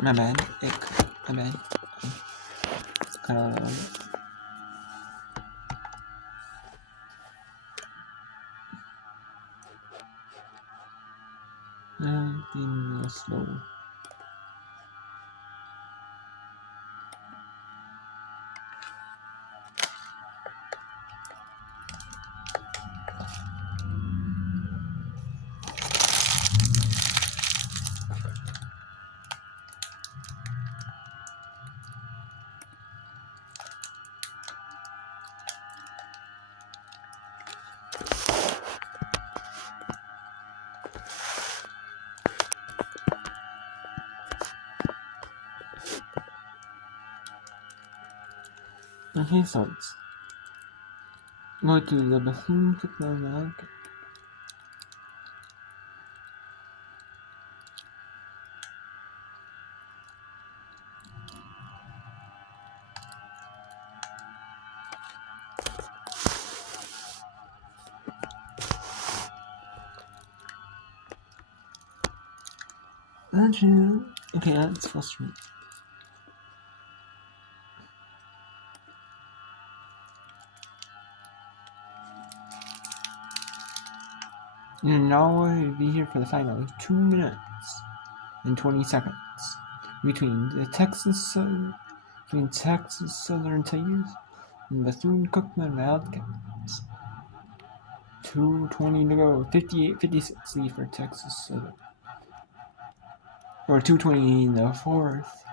My bad. My bad. Cut out all this. Being slow. Okay, so it's go to the Bethune Cookman. Okay, that's frustrating. And now we'll be here for the final 2 minutes and 20 seconds between Texas Southern Tigers and Bethune Cookman Wildcats. 2:20 to go. 58-56 lead for Texas Southern. Or 2:20 in the fourth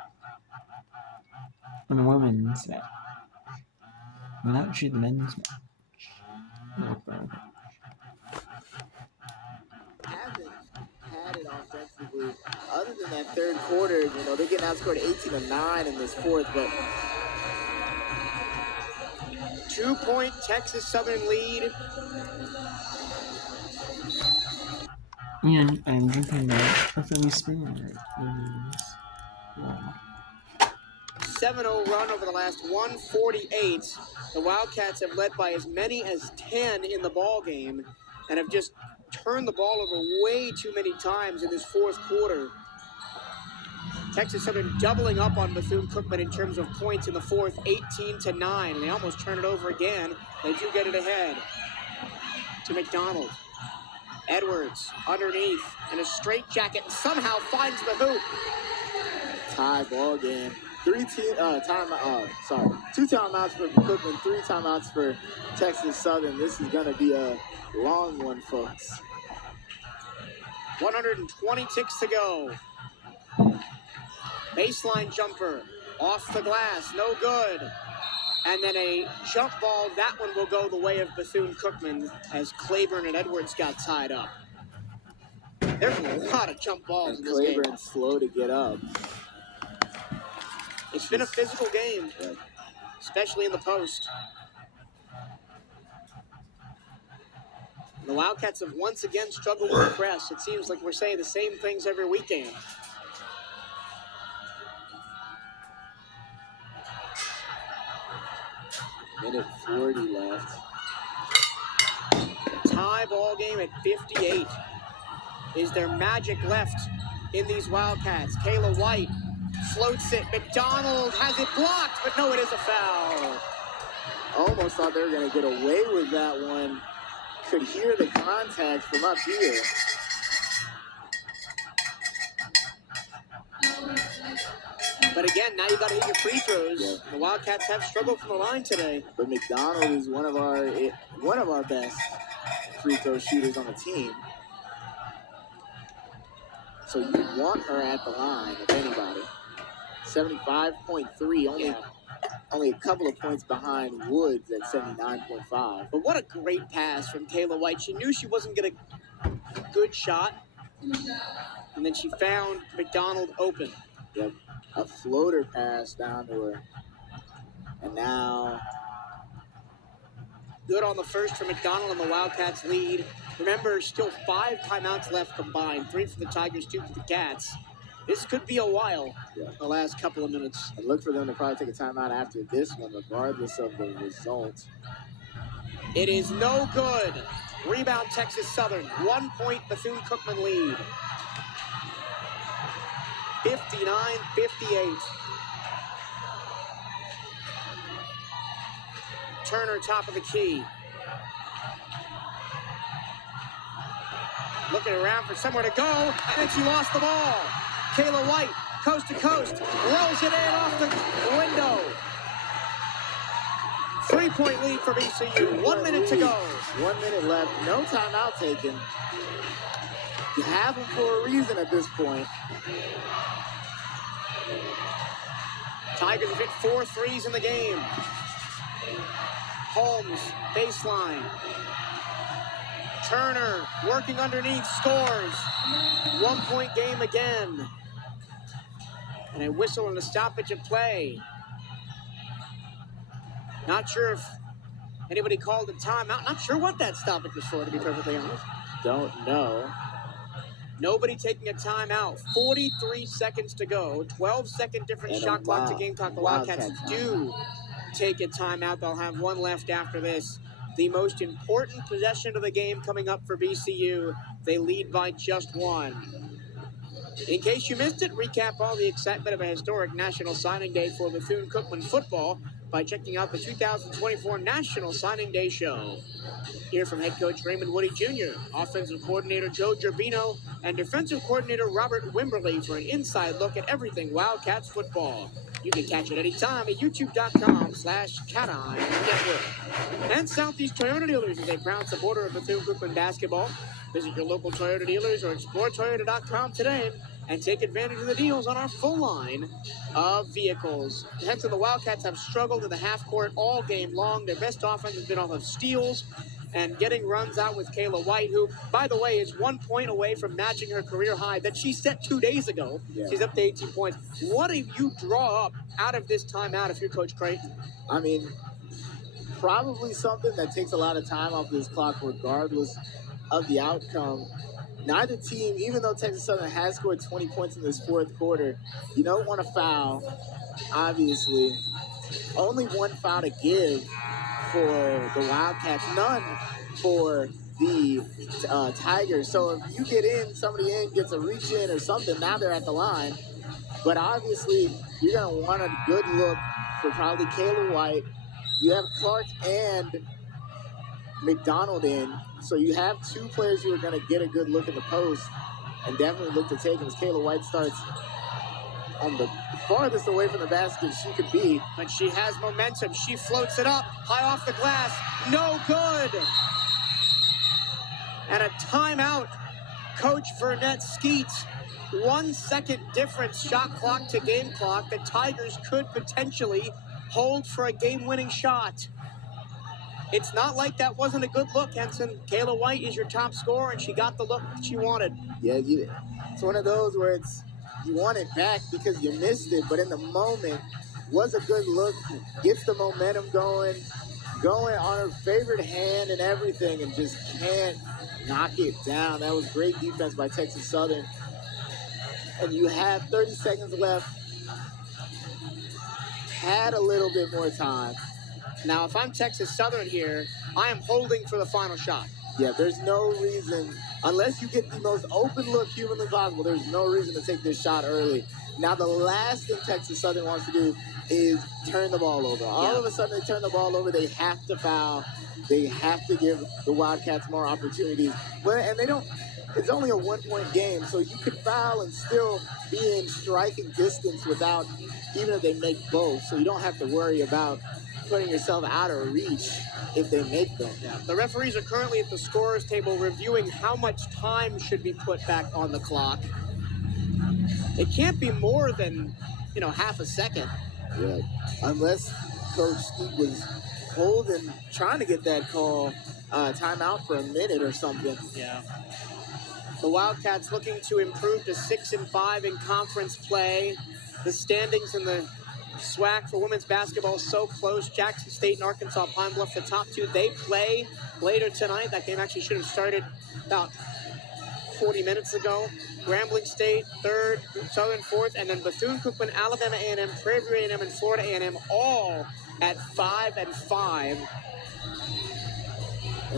on the women's match. Well, not actually the men's match. Haven't had it offensively. Other than that third quarter, they're getting outscored 18-9 in this fourth, but 2-point Texas Southern lead. And I'm drinking a Philly Spring right. 7-0 run over the last 148. The Wildcats have led by as many as 10 in the ball game and have just turned the ball over way too many times in this fourth quarter. Texas Southern doubling up on Bethune-Cookman in terms of points in the fourth, 18-9. And they almost turn it over again. They do get it ahead to McDonald. Edwards underneath in a straitjacket and somehow finds the hoop. Tie ball game. Two timeouts for Cookman, 3 timeouts for Texas Southern. This is going to be a long one, folks. 126 to go. Baseline jumper off the glass, no good. And then a jump ball, that one will go the way of Bethune-Cookman as Claiborne and Edwards got tied up. There's a lot of jump balls in this game. Claiborne's slow to get up. It's been a physical game, especially in the post. The Wildcats have once again struggled with the press. It seems like we're saying the same things every weekend. Minute 40 left. Tie ball game at 58. Is there magic left in these Wildcats? Kayla White floats it. McDonald has it blocked, but no, it is a foul. Almost thought they were going to get away with that one. Could hear the contact from up here. But again, now you got to hit your free throws. Yeah. The Wildcats have struggled from the line today. But McDonald is one of our best free throw shooters on the team. So you want her at the line, if anybody. 75.3, only a couple of points behind Woods at 79.5. But what a great pass from Kayla White. She knew she wasn't going to good shot. And then she found McDonald open. Yep. A floater pass down to her. And now good on the first for McDonald and the Wildcats lead. Remember, still 5 timeouts left combined. 3 for the Tigers, 2 for the Cats. This could be a while, the last couple of minutes. And look for them to probably take a timeout after this one, regardless of the result. It is no good. Rebound Texas Southern. 1 point Bethune-Cookman lead. 59-58. Turner, top of the key. Looking around for somewhere to go, and then she lost the ball. Kayla White, coast to coast, rolls it in off the window. 3-point lead for VCU. 1 minute to go. 1 minute left. No timeout taken. You have them for a reason at this point. Tigers have hit 4 threes in the game. Holmes, baseline. Turner, working underneath, scores. 1-point game again. And a whistle and a stoppage of play. Not sure if anybody called a timeout. Not sure what that stoppage was for, to be perfectly honest. Don't know. Nobody taking a timeout. 43 seconds to go. 12-second different shot clock to game clock. The Wildcats do take a timeout. They'll have one left after this. The most important possession of the game coming up for VCU. They lead by just 1. In case you missed it, recap all the excitement of a historic National Signing Day for Bethune-Cookman football by checking out the 2024 National Signing Day Show. Hear from head coach Raymond Woody Jr., offensive coordinator Joe Gerbino, and defensive coordinator Robert Wimberly for an inside look at everything Wildcats football. You can catch it anytime at youtube.com/CatEye Network. And Southeast Toyota Dealers is a proud supporter of Bethune-Cookman basketball. Visit your local Toyota dealers or explore Toyota.com today and take advantage of the deals on our full line of vehicles. Hence, the Wildcats have struggled in the half court all game long. Their best offense has been off of steals and getting runs out with Kayla White, who, by the way, is 1 point away from matching her career high that she set 2 days ago. Yeah. She's up to 18 points. What do you draw up out of this timeout if you're Coach Creighton? I mean, probably something that takes a lot of time off this clock regardless of the outcome. Neither team, even though Texas Southern has scored 20 points in this fourth quarter, you don't want to foul, obviously. Only 1 foul to give for the Wildcats, none for the Tigers. So if you get in, somebody in gets a reach in or something, now they're at the line. But obviously, you're going to want a good look for probably Kayla White. You have Clark and McDonald in, so you have 2 players who are going to get a good look at the post and definitely look to take him as Kayla White starts on the farthest away from the basket she could be. But she has momentum. She floats it up, high off the glass. No good. And a timeout. Coach Vernette Skeets. 1 second difference, shot clock to game clock. The Tigers could potentially hold for a game-winning shot. It's not like that wasn't a good look, Henson. Kayla White is your top scorer, and she got the look that she wanted. Yeah, it's one of those where you want it back because you missed it, but in the moment, was a good look, gets the momentum going on her favorite hand and everything, and just can't knock it down. That was great defense by Texas Southern. And you have 30 seconds left. Had a little bit more time. Now, if I'm Texas Southern here, I am holding for the final shot. Yeah, there's no reason, unless you get the most open look humanly possible, there's no reason to take this shot early. Now, the last thing Texas Southern wants to do is turn the ball over. All of a sudden, they turn the ball over. They have to foul. They have to give the Wildcats more opportunities. And they don't. It's only a 1 point game, so you could foul and still be in striking distance without, even if they make both. So you don't have to worry about putting yourself out of reach if they make them. Yeah. The referees are currently at the scorer's table reviewing how much time should be put back on the clock. It can't be more than, half a second. Yeah, unless Coach Skeet was holding, trying to get that call timeout for a minute or something. Yeah. The Wildcats looking to improve to 6-5 in conference play. The standings in the SWAC for women's basketball is so close. Jackson State and Arkansas Pine Bluff, the top 2, they play later tonight. That game actually should have started about 40 minutes ago. Grambling State, 3rd, Southern 4th, and then Bethune-Cookman, Alabama A&M, Prairie View A&M, and Florida A&M all at 5-5.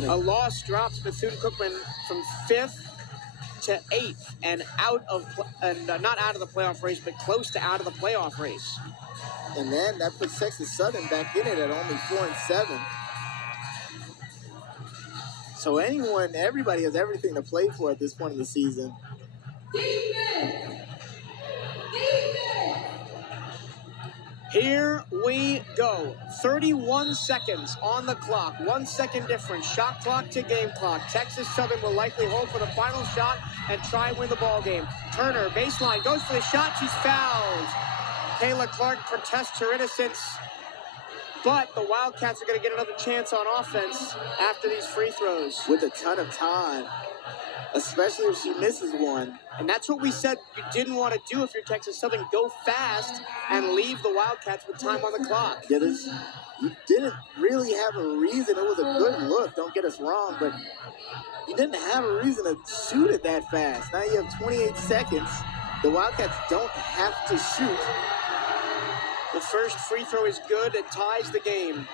A loss drops Bethune-Cookman from 5th to 8th and not out of the playoff race, but close to out of the playoff race. And then that puts Texas Southern back in it at only 4-7. So everybody has everything to play for at this point in the season. Here we go. 31 seconds on the clock. 1 second difference. Shot clock to game clock. Texas Southern will likely hold for the final shot and try and win the ball game. Turner, baseline, goes for the shot. She's fouled. Kayla Clark protests her innocence. But the Wildcats are going to get another chance on offense after these free throws. With a ton of time, especially if she misses one. And that's what we said you didn't want to do if you're Texas Southern. Go fast and leave the Wildcats with time on the clock. Yeah, you didn't really have a reason. It was a good look, don't get us wrong, but you didn't have a reason to shoot it that fast. Now you have 28 seconds. The Wildcats don't have to shoot. The first free throw is good. It ties the game.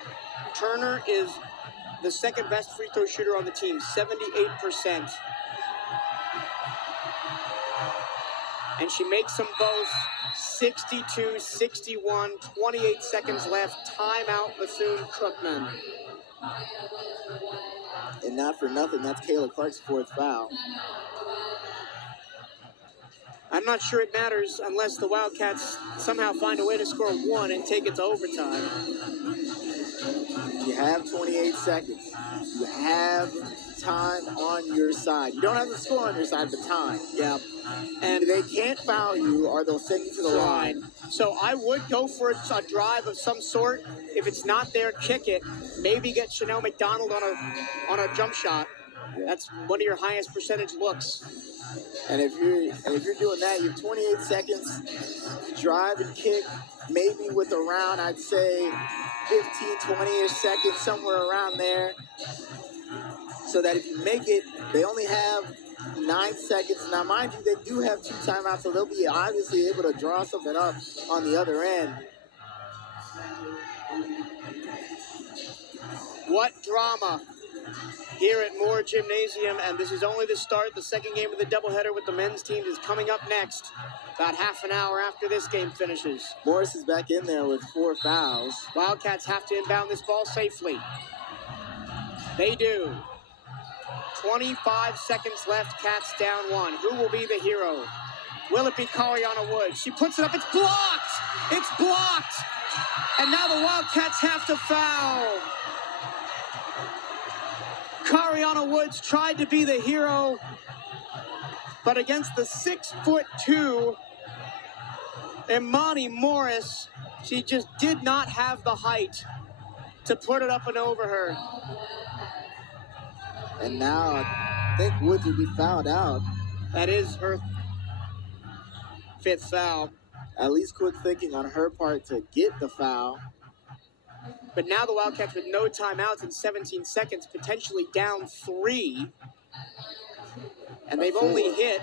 Turner is the second best free throw shooter on the team, 78%. And she makes them both 62-61, 28 seconds left. Timeout, Bethune-Cookman. And not for nothing, that's Kayla Clark's fourth foul. I'm not sure it matters unless the Wildcats somehow find a way to score one and take it to overtime. You have 28 seconds. You have time on your side. You don't have the score on your side, but time. Yeah. And they can't foul you or they'll send you to the line. So I would go for a drive of some sort. If it's not there, kick it. Maybe get Chanel McDonald on a jump shot. Yeah. That's one of your highest percentage looks. And if you're doing that, you have 28 seconds. Drive and kick, maybe with around, I'd say 15, 20-ish seconds, somewhere around there. So that if you make it, they only have 9 seconds. Now, mind you, they do have 2 timeouts, so they'll be obviously able to draw something up on the other end. What drama here at Moore Gymnasium, and this is only the start. The second game of the doubleheader with the men's teams is coming up next, about half an hour after this game finishes. Morris is back in there with 4 fouls. Wildcats have to inbound this ball safely. They do. 25 seconds left, Cats down 1. Who will be the hero? Will it be Cariana Woods? She puts it up, it's blocked! It's blocked! And now the Wildcats have to foul. Cariana Woods tried to be the hero, but against the 6'2" Imani Morris, she just did not have the height to put it up and over her. And now I think Woods will be fouled out. That is her 5th foul. At least quick thinking on her part to get the foul. But now the Wildcats with no timeouts in 17 seconds, potentially down 3. And they've only hit...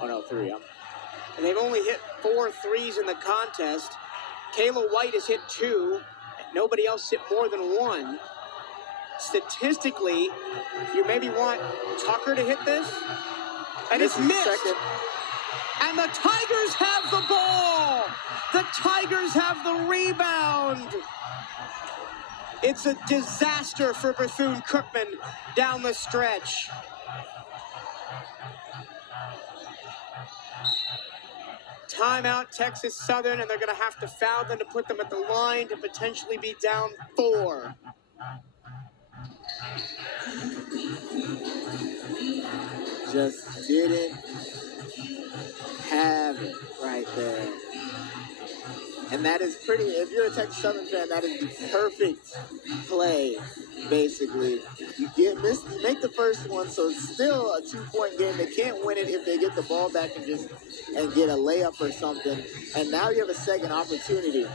Oh, no, 3. And they've only hit 4 threes in the contest. Kayla White has hit 2. Nobody else hit more than 1. Statistically, you maybe want Tucker to hit this. And it's missed. Second. And the Tigers have the ball. The Tigers have the rebound. It's a disaster for Bethune-Cookman down the stretch. Timeout, Texas Southern, and they're going to have to foul them to put them at the line to potentially be down 4. Just didn't have it right there. And that is pretty, if you're a Texas Southern fan, that is the perfect play, basically. You make the first one, so it's still a 2-point game. They can't win it if they get the ball back and get a layup or something. And now you have a second opportunity.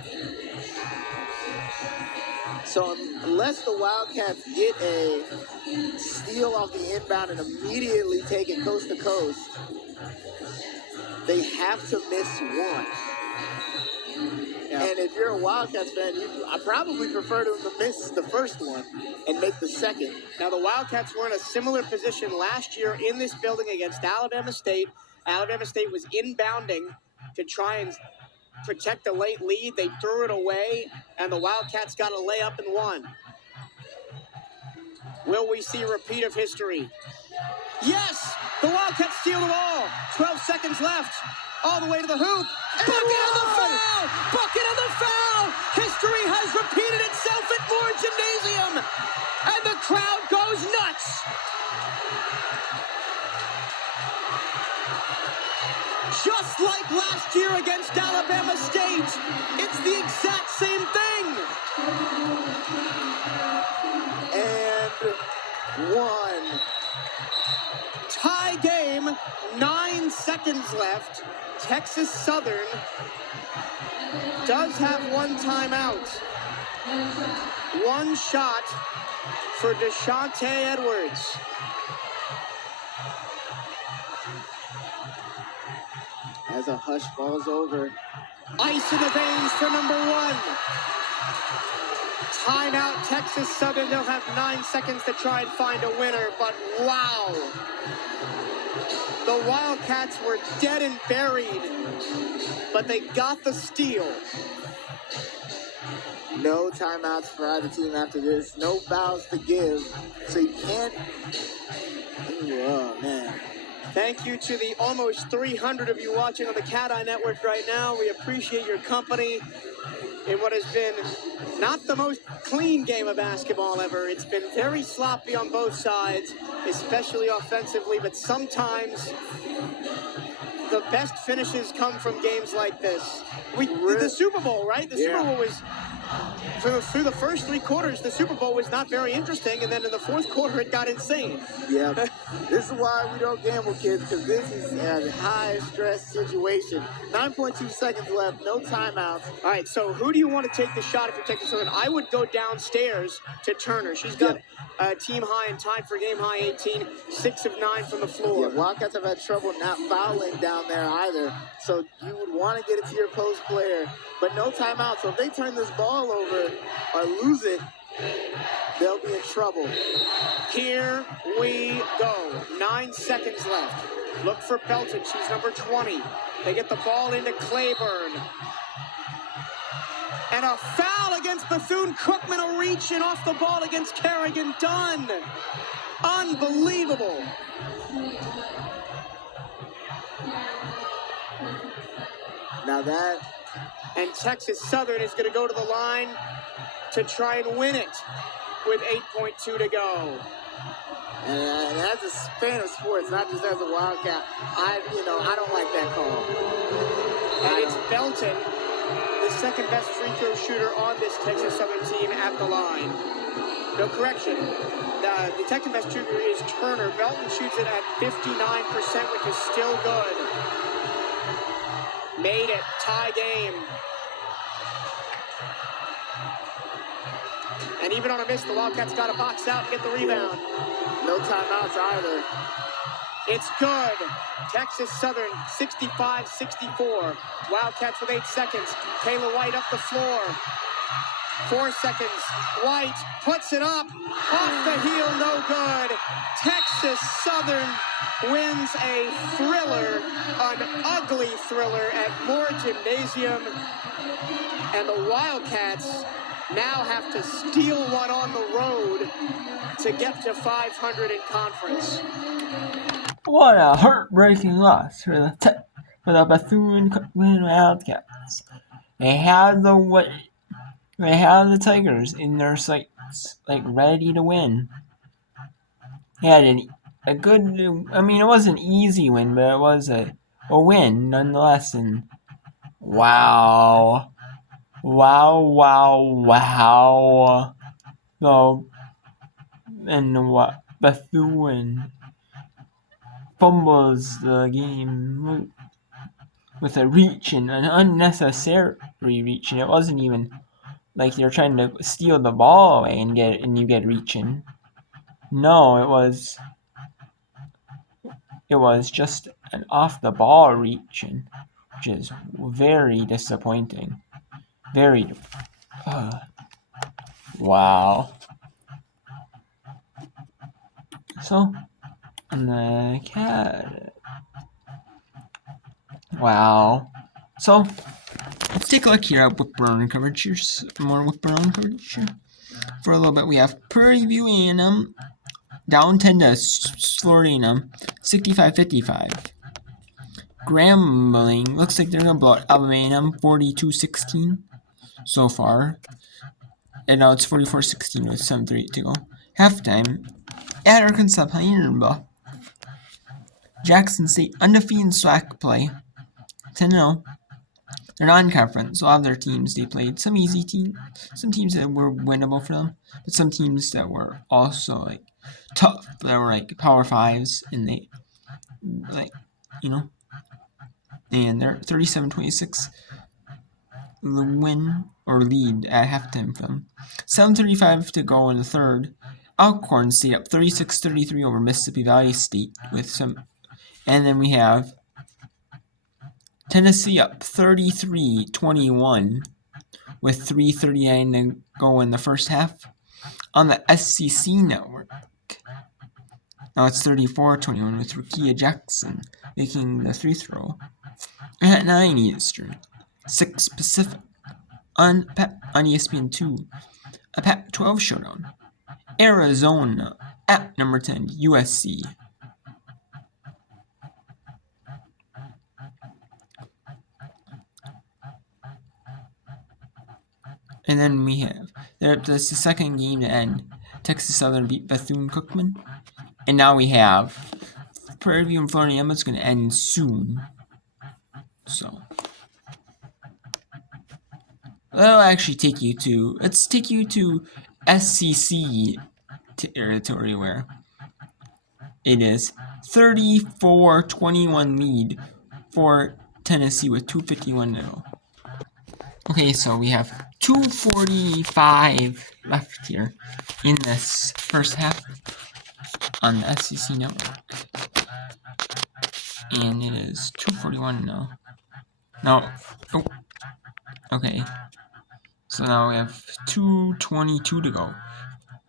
So unless the Wildcats get a steal off the inbound and immediately take it coast to coast, they have to miss one. Yeah. And if you're a Wildcats fan, I probably prefer them to miss the first one and make the second. Now, the Wildcats were in a similar position last year in this building against Alabama State. Alabama State was inbounding to try and protect a late lead. They threw it away, and the Wildcats got a layup and won. Will we see a repeat of history? Yes! The Wildcats steal the ball. 12 seconds left. All the way to the hoop. Bucket of the foul! Bucket of the foul! History has repeated itself at Moore Gymnasium. And the crowd goes nuts. Just like last year against Alabama State, it's the exact same thing. And one. Tie game, 9 seconds left. Texas Southern does have one timeout. One shot for Deshante Edwards. As a hush falls over. Ice in the veins for number one. Timeout, Texas Southern. They'll have 9 seconds to try and find a winner, but wow. The Wildcats were dead and buried, but they got the steal. No timeouts for either team after this. No fouls to give. So you can't. Ooh, oh, man. Thank you to the almost 300 of you watching on the Cat Eye Network right now. We appreciate your company in what has been not the most clean game of basketball ever. It's been very sloppy on both sides, especially offensively, but sometimes the best finishes come from games like this. The Super Bowl, right? The Super Bowl was, through the first 3 quarters, the Super Bowl was not very interesting, and then in the 4th quarter, it got insane. Yeah, this is why we don't gamble, kids, because this is a high-stress situation. 9.2 seconds left, no timeouts. All right, so who do you want to take the shot if you're Texas Southern? I would go downstairs to Turner. She's got a team high and tied for game high 18, 6 of 9 from the floor. Yeah, Wildcats have had trouble not fouling down there either, so you would want to get it to your post player, but no timeout. So if they turn this ball over or lose it, they'll be in trouble. Here we go. 9 seconds left. Look for Belton. She's number 20. They get the ball into Claiborne. And a foul against Bethune-Cookman, a reach and off the ball against Kerrigan. Done. Unbelievable. Now that... And Texas Southern is going to go to the line to try and win it with 8.2 to go. And as a fan of sports, not just as a Wildcat, I don't like that call. And it's Belton, the second best free throw shooter on this Texas Southern team, at the line. No correction. The second best shooter is Turner. Belton shoots it at 59%, which is still good. Made it. Tie game. And even on a miss, the Wildcats got to box out and get the rebound. No timeouts either. It's good. Texas Southern 65-64. Wildcats with 8 seconds. Taylor White up the floor. 4 seconds. White puts it up. Off the heel, no good. Texas Southern wins a thriller, an ugly thriller at Moore Gymnasium. And the Wildcats now have to steal one on the road to get to 500 in conference. What a heartbreaking loss for the Bethune-Cookman Wildcats. They had the Tigers in their sights, like ready to win. They had a good, I mean, it wasn't an easy win, but it was a win nonetheless. And wow. Bethune fumbles the game with a reach, and an unnecessary reach, and it wasn't even like they're trying to steal the ball away and you get reaching. No, it was just an off the ball reaching which is very disappointing. Very. Wow. So, on the cat. Wow. So, let's take a look here at whip-around coverage. Here's more whip-around coverage here. For a little bit, we have Prairie View A&M down 10 to Florida A&M, 65-55. Grambling looks like they're gonna blow out Alabama A&M 42-16 so far, and now it's 44-16 with 7:38 to go. Halftime at Arkansas Pine Bluff. Jackson State undefeated in SWAC play, 10-0. They're non-conference, so all of their teams they played some easy teams, some teams that were winnable for them, but some teams that were also like tough. That were like Power Fives, and they like and they're 37-26 the win or lead at halftime for them. 7:35 to go in the third. Alcorn State up 36-33 over Mississippi Valley State with some, and then we have Tennessee up 33-21 with 3:39 to go in the first half on the SEC network. Now it's 34-21 with Rukia Jackson making the free throw. At 9 Eastern, 6 Pacific on ESPN2, a Pac-12 showdown. Arizona at number 10 USC. And then we have, that's the second game to end. Texas Southern beat Bethune-Cookman. And now we have Prairie View and Florida A&M. It's going to end soon. So, that'll actually take you to, let's take you to SEC territory where it is 34-21 lead for Tennessee with 2:51 to go. Okay, so we have 2:45 left here in this first half on the SEC network. And it is 2:41 now. No. Oh. Okay. So now we have 2:22 to go.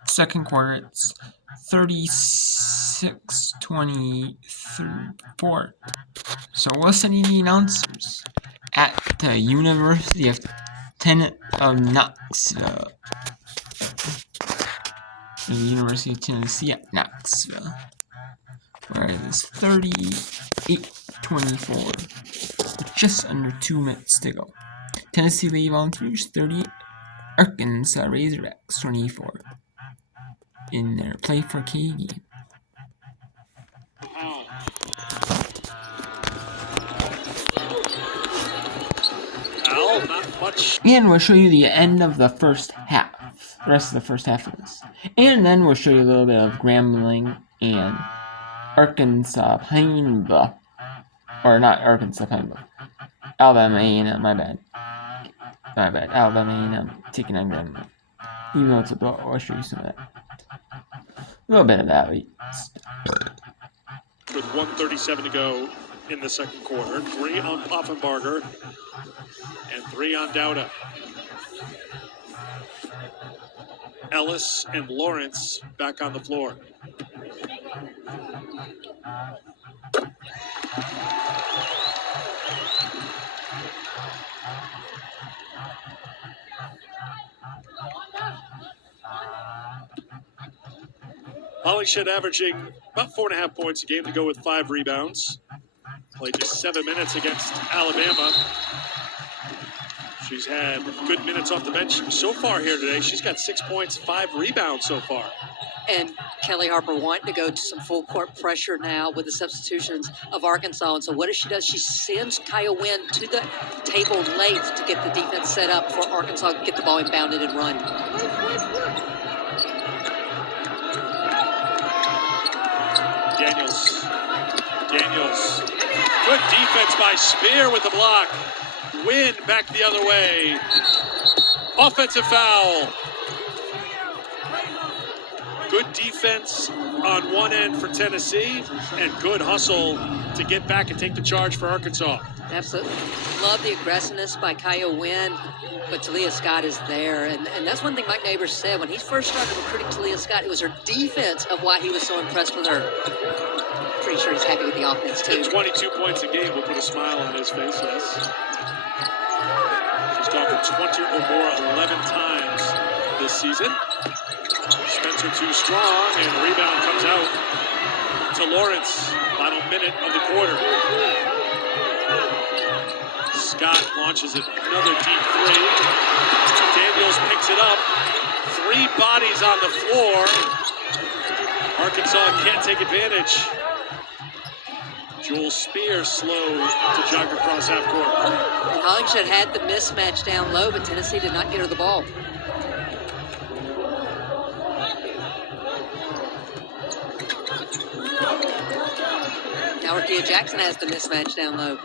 Second quarter, it's 36-24. So we'll send you the announcers at the University of Knoxville. The University of Tennessee at Knoxville, where it is 38-24 with just under 2 minutes to go. Tennessee Lady Volunteers 38, Arkansas Razorbacks 24 in their Play for K game. Not much. And we'll show you the end of the first half. The rest of the first half of this. And then we'll show you a little bit of Grambling and Arkansas Pine Bluff. Or not Arkansas Pine Bluff. Alabama A&M, my bad. Alabama A&M taking on Grambling. Even though it's a blow, I'll show you some of that. A little bit of that. With 1:37 to go in the second quarter. 3 on Poffenbarger and 3 on Dowda. Ellis and Lawrence back on the floor. Hollingshed averaging about 4.5 points a game to go with 5 rebounds. Played just 7 minutes against Alabama. She's had good minutes off the bench so far here today. She's got 6 points, 5 rebounds so far. And Kelly Harper wanting to go to some full court pressure now with the substitutions of Arkansas. And so what does she do? She sends Kaya Wynn to the table late to get the defense set up for Arkansas to get the ball inbounded and run. Daniels. Good defense by Spear with the block. Wynn back the other way. Offensive foul. Good defense on one end for Tennessee and good hustle to get back and take the charge for Arkansas. Absolutely. Love the aggressiveness by Kaya Wynn, but Talia Scott is there. And that's one thing Mike Neighbors said when he first started recruiting Talia Scott, it was her defense of why he was so impressed with her. Pretty sure he's happy with the offense, too. And 22 points a game will put a smile on his face, yes. She's gone for 20 or more 11 times this season. Spencer too strong, and the rebound comes out to Lawrence. Final minute of the quarter. Scott launches another deep three. Daniels picks it up. 3 bodies on the floor. Arkansas can't take advantage. Joel Spear slow to jog across half court. Hollingshead had the mismatch down low, but Tennessee did not get her the ball. Now Rakia Jackson has the mismatch down low.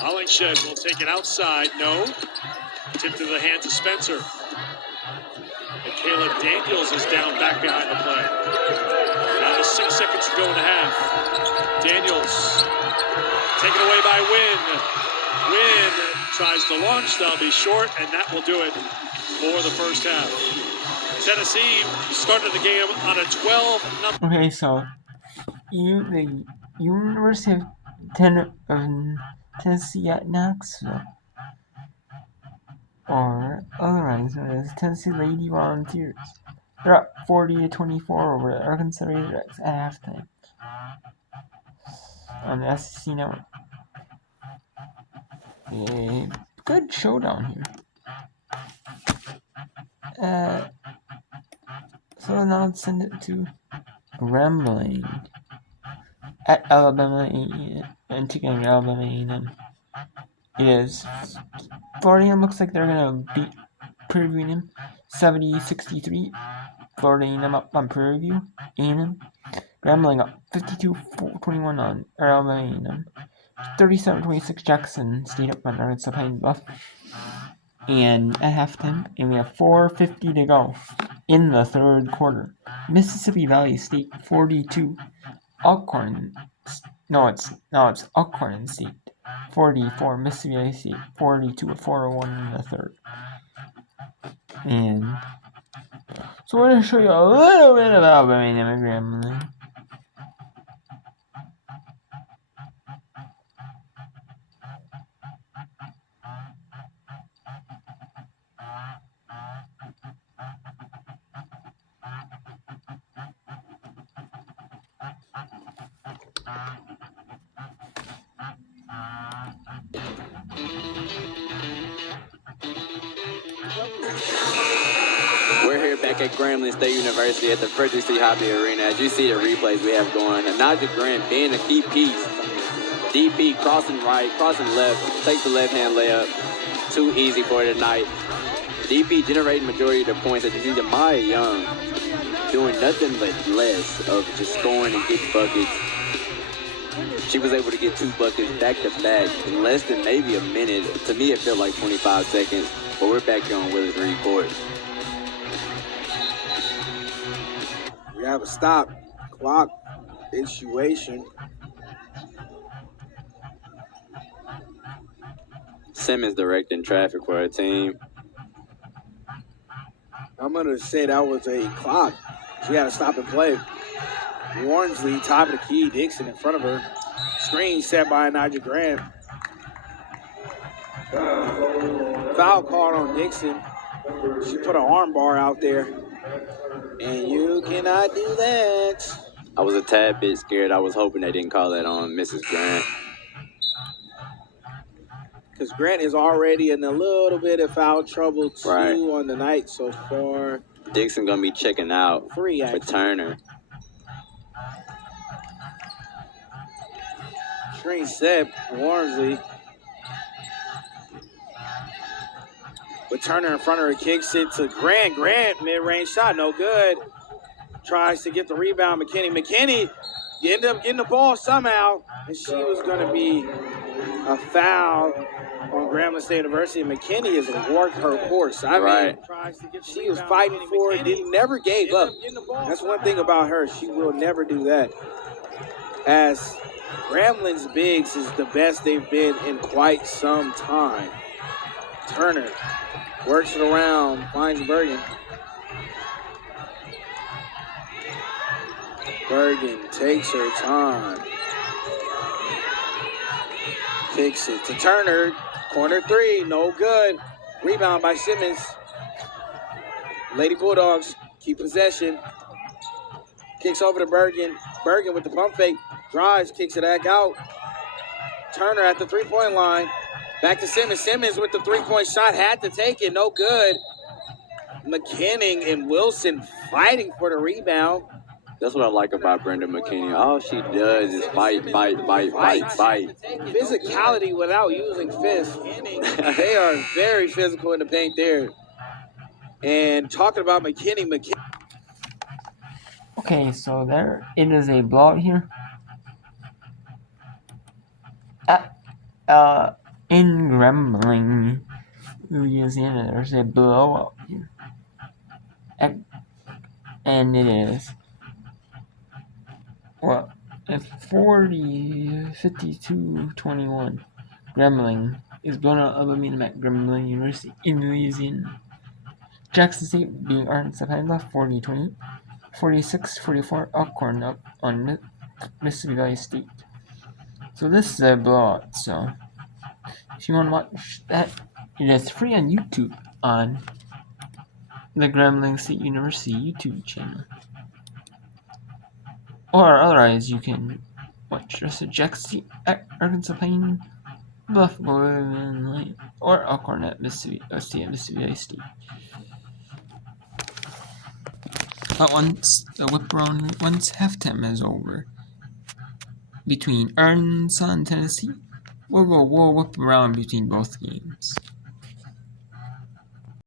Hollingshead will take it outside. No. Tipped to the hands of Spencer. And Caleb Daniels is down back behind the play. Down to 6 seconds to go in the half. Daniels taken away by Wynn. Wynn tries to launch. They'll be short, and that will do it for the first half. Tennessee started the game on a 12-0. Okay, so the University of Tennessee at Knoxville, or otherwise known as Tennessee Lady Volunteers, they're up 40-24 over the Arkansas Razorbacks at halftime on the SEC Network. A good showdown here. So now let's send it to Grambling at Alabama and taking Alabama A&M. It is. Florida A&M looks like they're gonna beat Prairie View A&M 70-63. Florida A&M up on Prairie View A&M. Grambling up 52-21 on Alabama A&M. 37-26 Jackson State up on Arkansas Pine Bluff. And at halftime, and we have 4:50 to go in the third quarter. Mississippi Valley State 42. Alcorn State 44. Mississippi Valley State 42 at 4:01 in the third. And so we're going to show you a little bit of Alabama and Grambling. We're here back at Grambling State University at the Frederick C. Hobby Arena. As you see the replays we have going, Anaja Grant being a key piece. DP crossing right, crossing left, takes the left-hand layup. Too easy for her tonight. DP generating majority of the points. As you see, Maya Young doing nothing but less of just scoring and getting buckets. She was able to get 2 buckets back-to-back in less than maybe a minute. To me, it felt like 25 seconds. But we're back here on Willis Reed Court. We have a stop clock situation. Simmons directing traffic for her team. I'm going to say that was a clock. She had to stop and play. Warnsley, top of the key. Dixon in front of her. Screen set by Anaja Grant. Foul called on Dixon. She put an arm bar out there. And you cannot do that. I was a tad bit scared. I was hoping they didn't call that on Mrs. Grant. Because Grant is already in a little bit of foul trouble, too, Right. on the night so far. Dixon going to be checking out 3, for actually. Turner. Screen set, Warnsley. With Turner in front of her, kicks it to Grant. Grant, mid-range shot, no good. Tries to get the rebound, McKinney. McKinney ended up getting the ball somehow, and she was going to be a foul on Grambling State University. McKinney is a workhorse. I mean, she was fighting for it, never gave up. That's one thing about her. She will never do that. As Grambling's bigs is the best they've been in quite some time. Turner works it around, finds Bergen. Bergen takes her time. Kicks it to Turner. Corner three, no good. Rebound by Simmons. Lady Bulldogs keep possession. Kicks over to Bergen. Bergen with the pump fake. Drives, kicks it back out. Turner at the three-point line. Back to Simmons. Simmons with the three-point shot. Had to take it, no good. McKinnon and Wilson fighting for the rebound. That's what I like about Brenda McKinney. All she does is fight. Physicality without using fists. They are very physical in the paint there. And talking about McKinney. Okay, so there it is a blowout here. In Grambling, Louisiana, there's a blowout here. And it is 52-21. Grambling is blown out of a meeting at Grambling University in Louisiana. Jackson State being Arkansas Pine 40-20, 46-44 Alcorn up on Mississippi Valley State. So this is a blowout. So if you want to watch that, it is free on YouTube on the Grambling State University YouTube channel. Or otherwise, you can watch just a Jackson State, Arkansas Pine, Buffalo, or Alcorn at Mississippi Valley State. But once halftime is over between Arkansas and Tennessee, we'll whip around between both games.